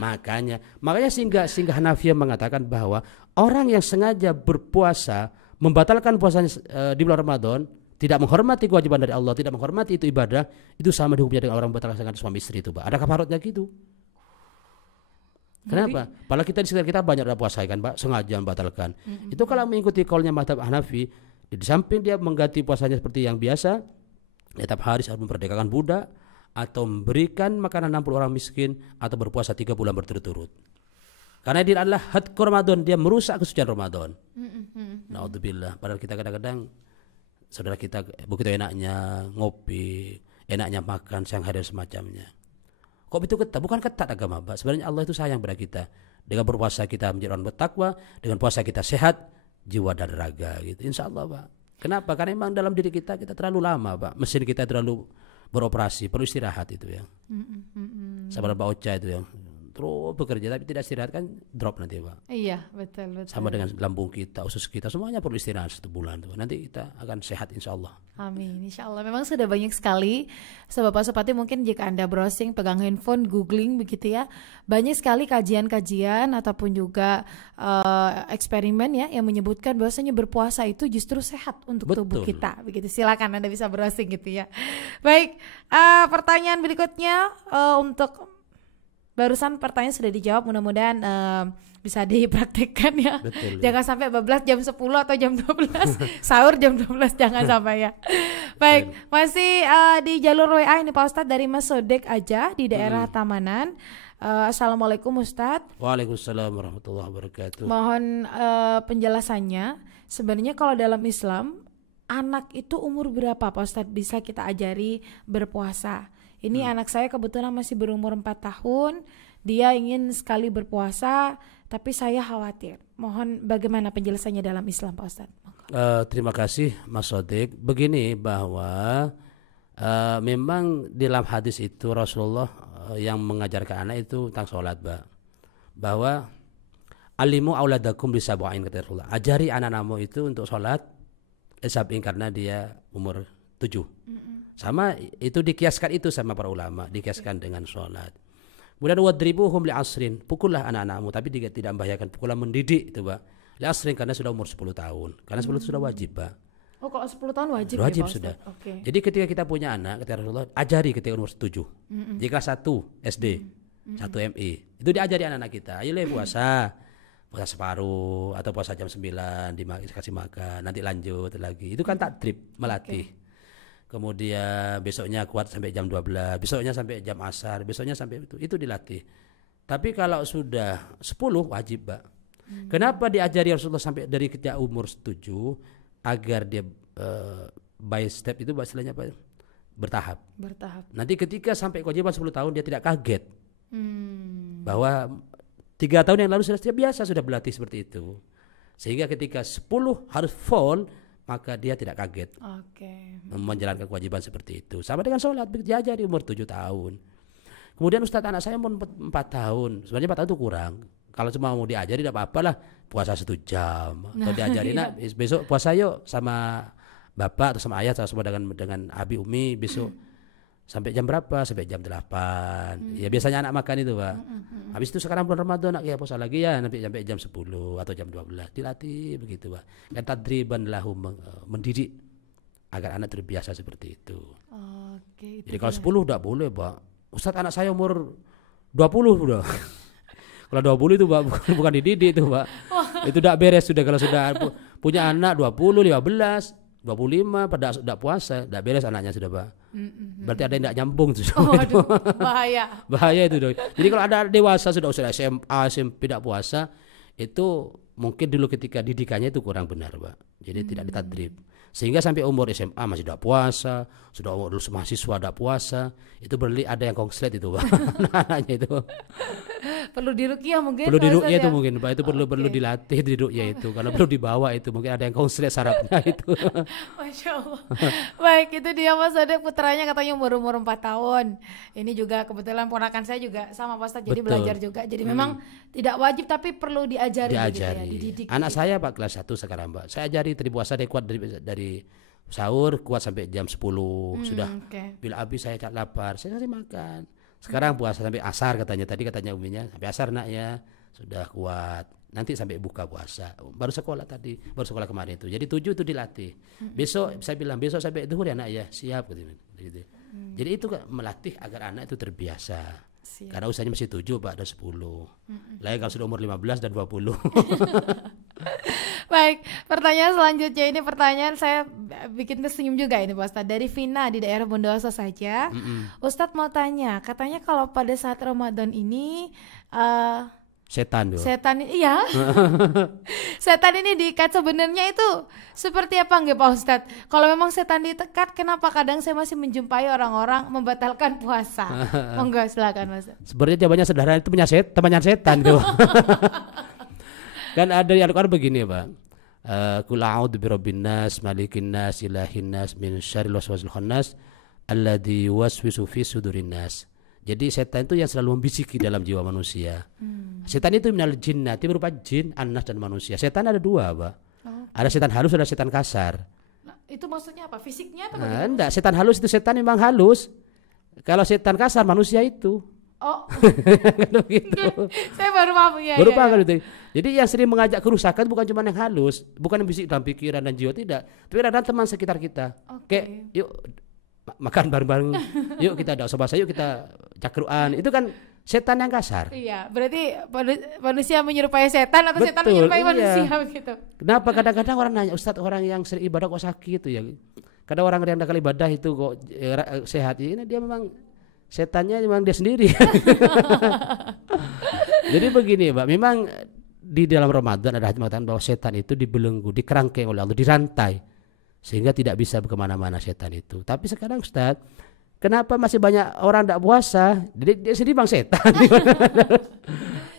Makanya sehingga Hanafi mengatakan bahwa orang yang sengaja berpuasa membatalkan puasanya di bulan Ramadan, tidak menghormati kewajiban dari Allah, tidak menghormati itu ibadah, itu sama hukumnya dengan orang membatalkan suami istri itu Pak. Ada kafaratnya gitu. Kenapa? Padahal kita di sekitar kita banyak puasa kan Pak, sengaja membatalkan. Itu kalau mengikuti kaulnya mazhab Hanafi, di samping dia mengganti puasanya seperti yang biasa, tetap harus memperdekakan budak, atau memberikan makanan 60 orang miskin, atau berpuasa 3 bulan berturut-turut. Karena dia adalah hadku Ramadan, dia merusak kesucian Ramadan. Naudzubillah. Padahal kita kadang-kadang saudara kita begitu enaknya ngopi, enaknya makan siang hari dan semacamnya. Kok itu ketat? Bukan ketat agama Pak. Sebenarnya Allah itu sayang pada kita. Dengan berpuasa kita menjadi orang bertakwa, dengan puasa kita sehat jiwa dan raga gitu. Insya Allah Pak. Kenapa? Karena memang dalam diri kita terlalu lama Pak. Mesin kita terlalu beroperasi, perlu istirahat itu ya. Sabar Mbak Ocha itu ya. Terus bekerja tapi tidak istirahat kan drop nanti Pak. Iya betul. Sama dengan lambung kita, usus kita, semuanya perlu istirahat 1 bulan tuh. Nanti kita akan sehat insya Allah. Amin, insya Allah. Memang sudah banyak sekali Sobat Pasopati, mungkin jika Anda browsing, pegang handphone, googling begitu ya, banyak sekali kajian-kajian ataupun juga eksperimen ya yang menyebutkan bahwasanya berpuasa itu justru sehat untuk tubuh kita. Begitu, silakan Anda bisa browsing gitu ya. Baik, pertanyaan berikutnya untuk barusan pertanyaan sudah dijawab, mudah-mudahan bisa dipraktikkan ya. Betul, jangan sampai bablas jam 10 atau jam 12, sahur jam 12 jangan sampai ya. Baik, masih di jalur WA ini Pak Ustadz dari Mas Sodek aja di daerah Tamanan. Assalamualaikum Ustadz. Waalaikumsalam warahmatullahi wabarakatuh. Mohon penjelasannya, sebenarnya kalau dalam Islam anak itu umur berapa Pak Ustadz bisa kita ajari berpuasa? Ini anak saya kebetulan masih berumur 4 tahun, dia ingin sekali berpuasa, tapi saya khawatir. Mohon bagaimana penjelasannya dalam Islam Pak Ustadz? Terima kasih Mas Sodik. Begini bahwa memang dalam hadis itu Rasulullah yang mengajarkan anak itu tentang sholat bahwa alimu auladakum bisab'in kata Rasulullah. Ajari anak-anakmu itu untuk sholat sab'in karena dia umur 7. Sama itu dikiaskan itu sama para ulama, dikiaskan dengan sholat. Kemudian wadribuhum li asrin, pukullah anak-anakmu, tapi tidak membahayakan, pukullah mendidik itu Pak. Li asrin karena sudah umur 10 tahun. Karena 10 itu sudah wajib Pak. Oh kalau 10 tahun wajib ya Pak sudah. Okay. Jadi ketika kita punya anak, ketika Rasulullah ajari ketika umur 7. Jika 1 SD, 1 MI. Itu diajari anak-anak kita. Ayo puasa separuh atau puasa jam 9 dikasih makan, nanti lanjut lagi. Itu kan takdrib, melatih. Kemudian besoknya kuat sampai jam 12, besoknya sampai jam asar, besoknya sampai itu dilatih. Tapi kalau sudah 10 wajib, Mbak. Kenapa diajari Rasulullah sampai dari ketika umur 7 agar dia by step itu istilahnya apa? Bertahap. Nanti ketika sampai kewajiban 10 tahun dia tidak kaget. Bahwa 3 tahun yang lalu sudah biasa sudah berlatih seperti itu. Sehingga ketika 10 harus full, maka dia tidak kaget. Menjalankan kewajiban seperti itu. Sama dengan sholat, diajari umur 7 tahun. Kemudian Ustadz anak saya umur 4 tahun. Sebenarnya 4 tahun itu kurang. Kalau cuma mau diajari tidak apa-apa lah. Puasa 1 jam. Atau diajari besok puasa yuk sama bapak atau sama ayah atau sama dengan abi umi besok. Sampai jam berapa? Sampai jam 8. Ya biasanya anak makan itu, Pak. Habis itu sekarang bulan Ramadan ya puasa lagi ya sampai jam 10 atau jam 12. Dilatih begitu, Pak. Dan tadriban lahu mendidik agar anak terbiasa seperti itu. Jadi kalau 10 enggak boleh, Pak. Ustadz anak saya umur 20 sudah. Kalau 20 itu, Pak, bukan dididik itu, Pak. Itu enggak beres sudah kalau sudah punya anak 20, 15 25 pada sudah puasa, tidak beres anaknya sudah, Pak. Berarti ada yang tidak nyambung tuh. Aduh, bahaya itu dong. Jadi kalau ada dewasa sudah SMA, SMP tidak puasa, itu mungkin dulu ketika didikannya itu kurang benar, Pak. Jadi tidak ditadrib. Sehingga sampai umur SMA masih tidak puasa, sudah umur mahasiswa tidak puasa, itu berarti ada yang konslet itu, Pak. Anaknya itu. Perlu diruqyah mungkin. Perlu diruqyah itu mungkin, Pak. Itu perlu dilatih diruqyah itu. Karena perlu dibawa itu, mungkin ada yang konslet sarafnya itu. Masya Allah. Baik, itu dia Mas Sadek, putranya katanya umur 4 tahun. Ini juga kebetulan ponakan saya juga sama Pak Ustadz, jadi belajar juga. Jadi memang tidak wajib tapi perlu diajari. Gitu ya, dididik. Anak saya Pak kelas 1 sekarang, Pak. Saya ajari tadi puasa dia kuat dari sahur kuat sampai jam 10 sudah. Bila habis saya lapar, saya kasih makan. Sekarang puasa sampai asar katanya uminya, sampai asar nak ya, sudah kuat. Nanti sampai buka puasa. Baru sekolah kemarin itu. Jadi 7 itu dilatih. Besok saya bilang besok sampai zuhur ya nak ya, siap gitu. Jadi itu melatih agar anak itu terbiasa. Karena usianya masih 7, Pak, ada 10. Lain kalau sudah umur 15 dan 20. Baik, pertanyaan selanjutnya ini pertanyaan saya bikin tersenyum juga ini Pak Ustadz. Dari Vina di daerah Bondowoso saja. Ustadz mau tanya, katanya kalau pada saat Ramadan ini setan iya. Setan ini diikat sebenarnya itu seperti apa nggih Pak Ustadz? Kalau memang setan ditekat, kenapa kadang saya masih menjumpai orang-orang membatalkan puasa? Monggo silakan Mas. Sebenarnya jawabannya sederhana, itu temannya setan tuh. Kan ada di Al-Qur'an begini, Pak. Qul a'udzu birabbin nas, malikin nas, ilahin nas, min syarril waswasil khannas, alladzi yuwaswisu fi sudurin nas. Jadi setan itu yang selalu membisiki dalam jiwa manusia. Setan itu minal jinnati, berupa jin, annas dan manusia. Setan ada 2, Pak. Ada setan halus, ada setan kasar. Nah, itu maksudnya apa? Fisiknya apa? Enggak, setan halus itu setan memang halus. Kalau setan kasar manusia itu. Gitu. Saya baru paham ya. Baru paham itu. Jadi yang sering mengajak kerusakan bukan cuma yang halus, bukan yang bisik dalam pikiran dan jiwa, tidak. Tapi ada teman sekitar kita. Kayak yuk makan bareng-bareng. Yuk kita ada bahasa, yuk kita cakruan. Itu kan setan yang kasar. Iya, berarti manusia menyerupai setan atau setan menyerupai manusia gitu. Kenapa kadang-kadang orang nanya, Ustadz, orang yang sering ibadah kok sakit ya? Kadang orang yang kali ibadah itu kok sehat. Ini dia memang setannya memang dia sendiri. Jadi begini, Pak, memang di dalam Ramadan ada hadis mengatakan bahwa setan itu dibelenggu, dikerangkeng oleh Allah, dirantai sehingga tidak bisa kemana-mana setan itu. Tapi sekarang Ustaz, kenapa masih banyak orang tidak puasa? Dia sendiri bang setan.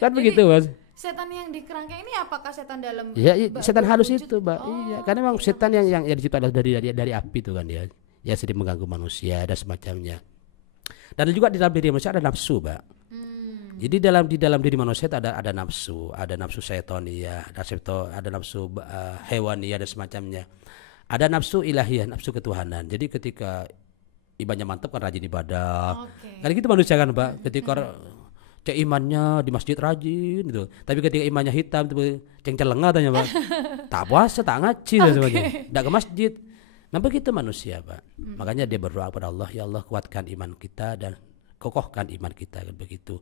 Kan begitu, Mas. Setan yang dikerangkeng ini apakah setan dalam? Ya, setan halus itu, Mbak. Iya, karena memang setan yang diciptakan dari api itu kan dia. Ya sering mengganggu manusia dan semacamnya. Dan juga di dalam diri manusia ada nafsu, Mbak. Jadi di dalam diri manusia ada nafsu, ada nafsu syaitania, ada nafsu hewania dan semacamnya. Ada nafsu ilahiyah, nafsu ketuhanan. Jadi ketika imannya mantap kan rajin ibadah. Kan gitu manusia kan, Mbak. Ketika cek imannya di masjid rajin gitu. Tapi ketika imannya hitam itu cengcelengah tanya, Mbak. Tak puasa, tak ngaji dan sebagainya. Enggak ke masjid. Nah begitu manusia, Pak. Makanya dia berdoa kepada Allah, ya Allah kuatkan iman kita dan kokohkan iman kita kan begitu.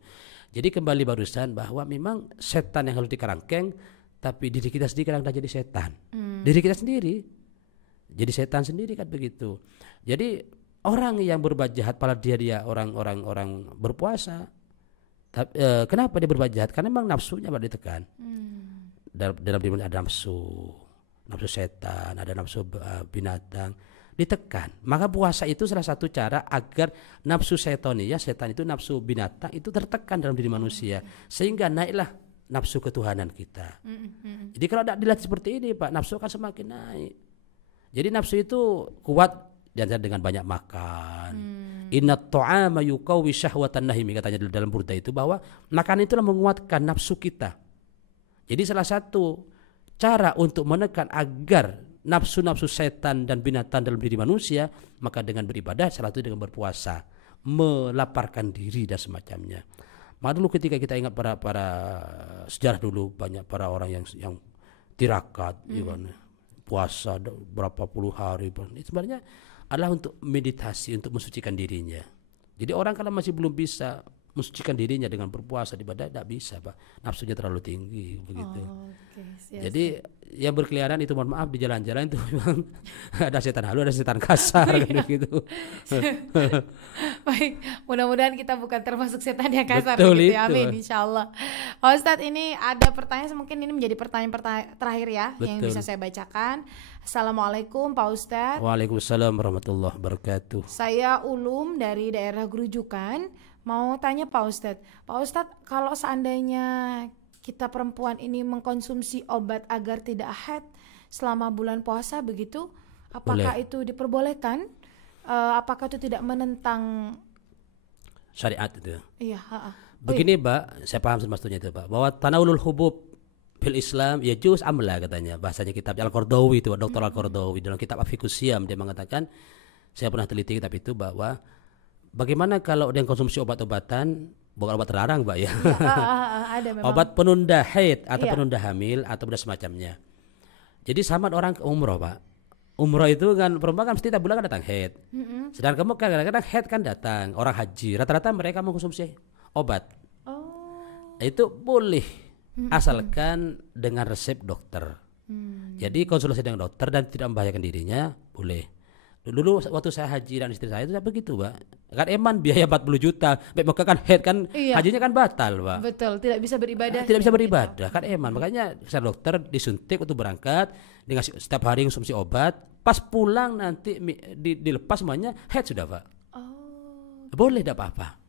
Jadi kembali barusan bahwa memang setan yang harus dikerangkeng, tapi diri kita sendiri kadang jadi setan. Diri kita sendiri jadi setan sendiri kan begitu. Jadi orang yang berbuat jahat pada dia orang berpuasa. Kenapa dia berbuat jahat? Karena memang nafsunya ditekan. Dalam diri ada nafsu setan, ada nafsu binatang ditekan. Maka puasa itu salah satu cara agar nafsu setan itu nafsu binatang itu tertekan dalam diri manusia, sehingga naiklah nafsu ketuhanan kita. Jadi kalau tidak dilatih seperti ini, Pak, nafsu akan semakin naik. Jadi nafsu itu kuat dengan banyak makan. Inna ta'ama yuqawwi syahwatan nahimi, katanya dalam Burda itu, bahwa makan itulah menguatkan nafsu kita. Jadi salah satu cara untuk menekan agar nafsu-nafsu setan dan binatang dalam diri manusia, maka dengan beribadah, salah satu dengan berpuasa, melaparkan diri dan semacamnya. Maka dulu ketika kita ingat para sejarah dulu, banyak para orang yang tirakat, puasa berapa puluh hari, itu sebenarnya adalah untuk meditasi, untuk mensucikan dirinya. Jadi orang kalau masih belum bisa mensucikan dirinya dengan berpuasa, ibadah, tidak bisa, Pak. Nafsunya terlalu tinggi begitu. Jadi yang berkeliaran itu, mohon maaf, di jalan-jalan itu memang ada setan halus, ada setan kasar gitu. Baik, mudah-mudahan kita bukan termasuk setan yang kasar. Betul gitu. Itu. Amin, insyaallah. Pak Ustadz, ini ada pertanyaan, mungkin ini menjadi pertanyaan terakhir ya. Betul. Yang bisa saya bacakan. Assalamualaikum Pak Ustadz. Waalaikumsalam warahmatullahi wabarakatuh. Saya Ulum dari daerah Gerujukan. Mau tanya Pak Ustadz, kalau seandainya kita perempuan ini mengkonsumsi obat agar tidak haid selama bulan puasa begitu, apakah itu diperbolehkan? Apakah itu tidak menentang syariat itu? Iya. Begini, Pak, saya paham semestinya itu, Pak, bahwa tanawulul hubub fil Islam ya juz amla, katanya bahasanya kitab Al-Qardawi itu, Dr. Al-Qardawi dalam kitab Afiqus Siyam, dia mengatakan, saya pernah teliti kitab itu, bahwa bagaimana kalau dia konsumsi obat-obatan, bukan obat terlarang, Mbak ya. Ada memang. Obat penunda haid atau penunda hamil atau semacamnya. Jadi sama orang ke umroh, Pak. Umroh itu kan perempuan kan mesti tiap bulan kan datang haid. Sedangkan kamu kadang-kadang haid kan datang. Orang haji rata-rata mereka mengkonsumsi obat. Itu boleh asalkan dengan resep dokter. Jadi konsultasi dengan dokter dan tidak membahayakan dirinya boleh. Dulu waktu saya haji dan istri saya itu begitu, Pak. Kan eman biaya 40 juta. Baik Mekah kan head kan, hajinya kan batal, Pak. Betul, tidak bisa beribadah. Tidak bisa beribadah, kan eman. Makanya saya dokter disuntik untuk berangkat, dikasih setiap hari konsumsi obat. Pas pulang nanti dilepas semuanya head sudah, Pak. Boleh, tidak apa-apa.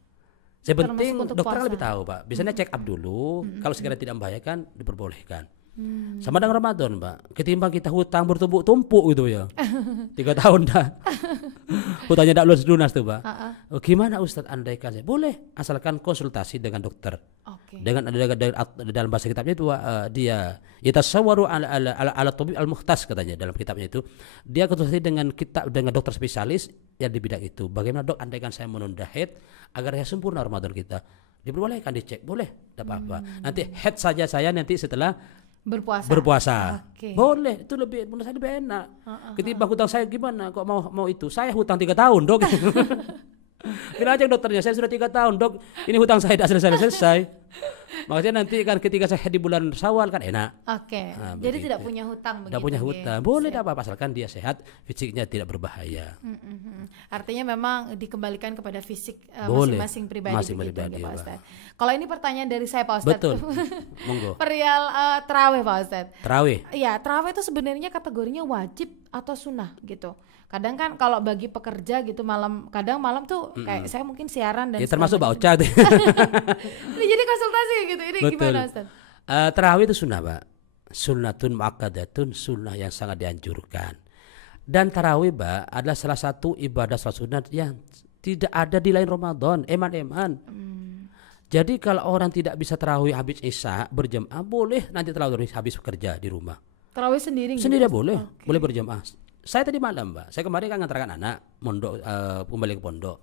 Saya penting dokter lebih tahu, Pak. Biasanya check up dulu, kalau sekiranya tidak membahayakan diperbolehkan. Sama dengan Ramadan, Pak. Ketimbang kita hutang bertumpuk-tumpuk gitu ya. 3 tahun dah. Hutangnya tidak lunas tuh, Pak. Gimana Ustadz, andaikan saya? Boleh, asalkan konsultasi dengan dokter. Dengan dalam bahasa kitabnya itu dia yatasawwaru ala tabib al-mukhtas, katanya dalam kitabnya itu. Dia konsultasi dengan dokter spesialis yang di bidang itu. Bagaimana, Dok, andaikan saya menunda haid agar saya sempurna Ramadan kita? Diperbolehkan, dicek, boleh, tidak apa-apa. Nanti haid saja saya nanti setelah berpuasa. Boleh, itu menurut saya lebih enak. Ketimbang hutang saya gimana kok mau itu, saya hutang 3 tahun, Dok. Kira aja dokternya, saya sudah 3 tahun, Dok, ini hutang saya tidak selesai. Makanya nanti kan ketika saya di bulan Syawal kan enak. Jadi tidak punya hutang. Tidak punya hutang, boleh, tidak apa-apa, asalkan dia sehat, fisiknya tidak berbahaya. Artinya memang dikembalikan kepada fisik masing-masing pribadi. Pak Ustadz. Kalau ini pertanyaan dari saya, Pak Ustadz. Betul. Monggo. Perihal tarawih, Pak Ustadz. Tarawih. Iya, tarawih itu sebenarnya kategorinya wajib atau sunnah gitu. Kadang kan kalau bagi pekerja gitu kadang malam tuh kayak saya mungkin siaran dan termasuk Mbak Ocha. Ini jadi konsultasi gitu. Ini betul. Gimana, Ustaz? Tarawih itu sunnah, Pak. Sunnatun muakkadatun, sunnah yang sangat dianjurkan. Dan tarawih, Pak, adalah salah satu ibadah salat sunat yang tidak ada di lain Ramadan. Eman. Jadi kalau orang tidak bisa tarawih habis Isya berjamaah, boleh nanti tarawih habis bekerja di rumah. Tarawih sendiri boleh. Boleh berjamaah. Saya tadi malam, Mbak. Saya kemarin kan ngantarkan anak mondok, kembali ke pondok.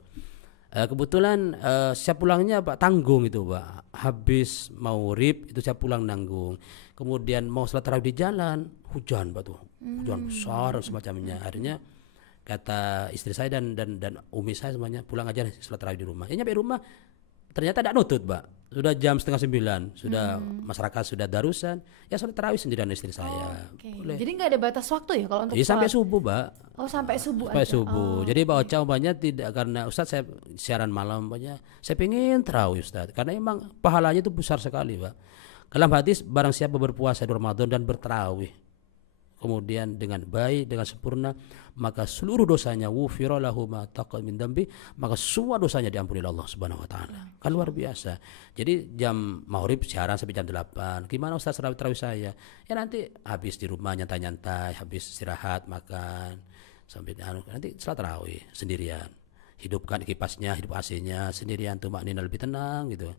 Kebetulan saya pulangnya, Pak, tanggung itu, Pak. Habis mau rib itu saya pulang nanggung. Kemudian mau salat tarawih di jalan, hujan, Pak, tuh. Hujan besar semacamnya. Akhirnya Kata istri saya dan umi saya semuanya, pulang aja sholat tarawih di rumah. Ya nyampe rumah ternyata tidak nutut, Mbak. Sudah jam 8:30, sudah masyarakat sudah darusan, ya sholat tarawih sendirian istri saya. Boleh. Jadi nggak ada batas waktu ya kalau untuk Ya, sampai sholat? subuh, Mbak. Oh, sampai subuh Sampai aja. subuh. Jadi Pak Ocha umpamanya tidak, karena Ustaz saya siaran malam umpamanya, saya pengen tarawih Ustaz, karena emang pahalanya itu besar sekali, Pak. Dalam hadis, barang siapa berpuasa di Ramadan dan bertarawih kemudian dengan baik, dengan sempurna, maka seluruh dosanya wufira lahu ma taqaddama min dambi, maka semua dosanya diampuni oleh Allah Subhanahu wa taala. Kan luar biasa. Jadi jam maghrib siaran sampai jam 8. Gimana Ustaz tarawih saya? Ya nanti habis di rumah nyantai-nyantai, habis istirahat, makan sampai nanti salat tarawih sendirian. Hidupkan kipasnya, hidup AC-nya sendirian, tumaknina lebih tenang gitu.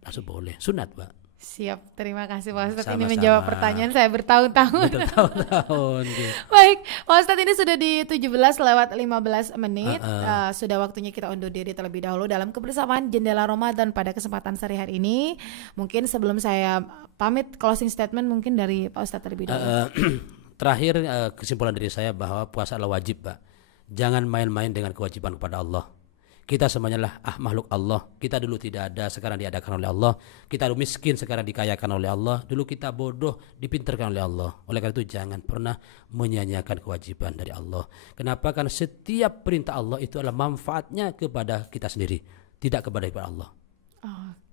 Langsung boleh. Sunat, Pak. Siap, terima kasih Pak Ustadz. Ini Sama-sama. menjawab pertanyaan saya bertahun-tahun. Bertahun-tahun. Baik, Pak Ustadz, ini sudah di 17:15. Sudah waktunya kita undur diri terlebih dahulu dalam kebersamaan Jendela Ramadan pada kesempatan sore hari ini. Mungkin sebelum saya pamit, closing statement mungkin dari Pak Ustadz terlebih dahulu. Terakhir, kesimpulan dari saya bahwa puasa adalah wajib, Pak. Jangan main-main dengan kewajiban kepada Allah. Kita semuanya lah makhluk Allah. Kita dulu tidak ada, sekarang diadakan oleh Allah. Kita dulu miskin, sekarang dikayakan oleh Allah. Dulu kita bodoh, dipinterkan oleh Allah. Oleh karena itu jangan pernah menyia-nyiakan kewajiban dari Allah. Kenapa? Karena setiap perintah Allah itu adalah manfaatnya kepada kita sendiri, tidak kepada Allah.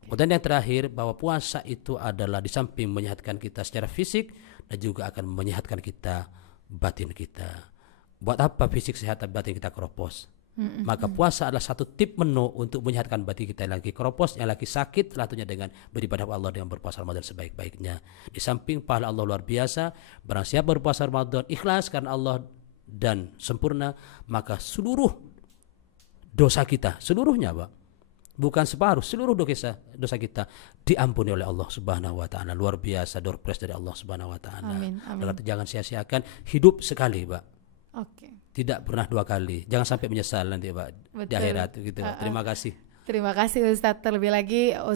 Kemudian yang terakhir, bahwa puasa itu adalah di samping menyehatkan kita secara fisik, dan juga akan menyehatkan kita batin kita. Buat apa fisik sehat tapi batin kita keropos? Maka puasa adalah satu tip menu untuk menyehatkan batin kita yang lagi keropos, yang lagi sakit, tentunya dengan beribadah kepada Allah dengan berpuasa Ramadan sebaik-baiknya. Di samping pahala Allah luar biasa, barang siapa berpuasa Ramadan ikhlas karena Allah dan sempurna, maka seluruh dosa kita, seluruhnya, Pak, bukan separuh, seluruh dosa kita diampuni oleh Allah Subhanahu wa taala. Luar biasa door prize dari Allah Subhanahu wa taala. Amin. Jangan sia-siakan hidup sekali, Pak. Oke. Tidak pernah dua kali. Jangan sampai menyesal nanti, Pak, di akhirat gitu. Terima kasih. Terima kasih Ustadz. Terlebih lagi